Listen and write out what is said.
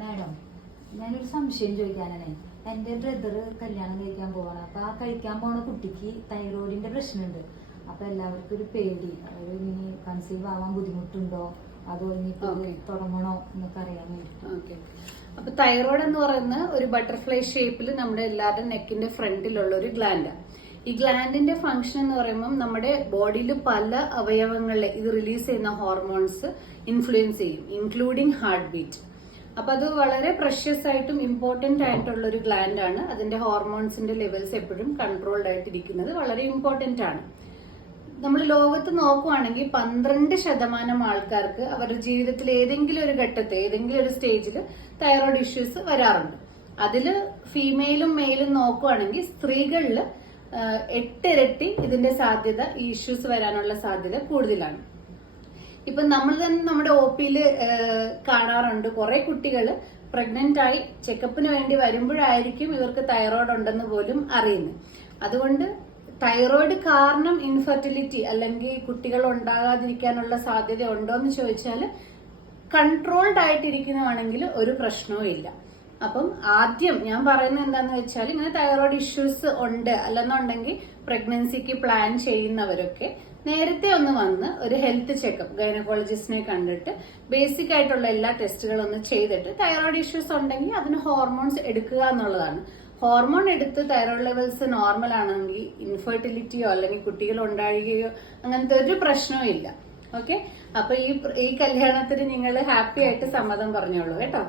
Madam, ഞാനൊരു സംശയം ചോദിക്കാനാണ്. എന്റെ ബ്രദറ് കല്യാണം കഴിക്കാൻ പോവാണ്. അപ്പൊ ആ കഴിക്കാൻ പോണ കുട്ടിക്ക് തൈറോയിഡിന്റെ പ്രശ്നമുണ്ട്. അപ്പൊ എല്ലാവർക്കും ഒരു പേടി, അതായത് ഇനി കൺസീവ് ആവാൻ ബുദ്ധിമുട്ടുണ്ടോ, അതോ ഇനിയിപ്പോ തുടങ്ങണോ എന്നൊക്കെ അറിയാൻ വേണ്ടി. അപ്പൊ തൈറോയ്ഡ് എന്ന് പറയുന്ന ഒരു ബട്ടർഫ്ലൈ ഷേപ്പിൽ നമ്മുടെ എല്ലാവരുടെയും നെക്കിന്റെ ഫ്രണ്ടിലുള്ള ഒരു ഗ്ലാൻഡാണ്. ഈ ഗ്ലാൻഡിന്റെ ഫംഗ്ഷൻ എന്ന് പറയുമ്പോൾ നമ്മുടെ ബോഡിയിൽ പല അവയവങ്ങളിലെ ഇത് റിലീസ് ചെയ്യുന്ന ഹോർമോൺസ് ഇൻഫ്ലുവൻസ് ചെയ്യും, ഇൻക്ലൂഡിങ് ഹാർട്ട് ബീറ്റ്. അപ്പൊ അത് വളരെ പ്രഷ്യസ് ആയിട്ടും ഇമ്പോർട്ടന്റ് ആയിട്ടുള്ള ഒരു ഗ്ലാൻഡ് ആണ്. അതിന്റെ ഹോർമോൺസിന്റെ ലെവൽസ് എപ്പോഴും കൺട്രോൾഡ് ആയിട്ടിരിക്കുന്നത് വളരെ ഇമ്പോർട്ടന്റ് ആണ്. നമ്മൾ ലോകത്ത് നോക്കുവാണെങ്കിൽ 12% ആൾക്കാർക്ക് അവരുടെ ജീവിതത്തിൽ ഏതെങ്കിലും ഒരു ഘട്ടത്തിൽ ഏതെങ്കിലും ഒരു സ്റ്റേജിൽ തൈറോയ്ഡ് ഇഷ്യൂസ് വരാറുണ്ട്. അതില് ഫീമെയിലും മെയിലും നോക്കുവാണെങ്കിൽ സ്ത്രീകളിൽ 8 ഇരട്ടി ഇതിന്റെ സാധ്യത, ഈ ഇഷ്യൂസ് വരാനുള്ള സാധ്യത കൂടുതലാണ്. ഇപ്പൊ നമ്മൾ തന്നെ നമ്മുടെ OP-യിൽ കാണാറുണ്ട് കുറെ കുട്ടികൾ പ്രഗ്നന്റ് ആയി ചെക്കപ്പിന് വേണ്ടി വരുമ്പോഴായിരിക്കും ഇവർക്ക് തൈറോയ്ഡ് ഉണ്ടെന്ന് പോലും അറിയുന്നത്. അതുകൊണ്ട് തൈറോയ്ഡ് കാരണം ഇൻഫെർട്ടിലിറ്റി അല്ലെങ്കിൽ കുട്ടികൾ ഉണ്ടാകാതിരിക്കാനുള്ള സാധ്യത ഉണ്ടോ എന്ന് ചോദിച്ചാൽ കൺട്രോൾഡ് ആയിട്ടിരിക്കുന്നതാണെങ്കിൽ ഒരു പ്രശ്നവും ഇല്ല. അപ്പം ആദ്യം ഞാൻ പറയുന്നത് എന്താന്ന് വെച്ചാൽ, ഇങ്ങനെ തൈറോയ്ഡ് ഇഷ്യൂസ് ഉണ്ട് അല്ലെന്നുണ്ടെങ്കിൽ പ്രഗ്നൻസിക്ക് പ്ലാൻ ചെയ്യുന്നവരൊക്കെ നേരത്തെ ഒന്ന് വന്ന് ഒരു ഹെൽത്ത് ചെക്കപ്പ് ഗൈനക്കോളജിസ്റ്റിനെ കണ്ടിട്ട് ബേസിക് ആയിട്ടുള്ള എല്ലാ ടെസ്റ്റുകളും ഒന്ന് ചെയ്തിട്ട് തൈറോയ്ഡ് ഇഷ്യൂസ് ഉണ്ടെങ്കിൽ അതിന് ഹോർമോൺസ് എടുക്കുക എന്നുള്ളതാണ്. ഹോർമോൺ എടുത്ത് തൈറോയ്ഡ് ലെവൽസ് നോർമൽ ആണെങ്കിൽ ഇൻഫെർട്ടിലിറ്റിയോ അല്ലെങ്കിൽ കുട്ടികൾ ഉണ്ടാകുകയോ അങ്ങനത്തെ ഒരു പ്രശ്നവും ഇല്ല. ഓക്കെ, അപ്പൊ ഈ കല്യാണത്തിന് നിങ്ങൾ ഹാപ്പി ആയിട്ട് സമ്മതം പറഞ്ഞോളൂ കേട്ടോ.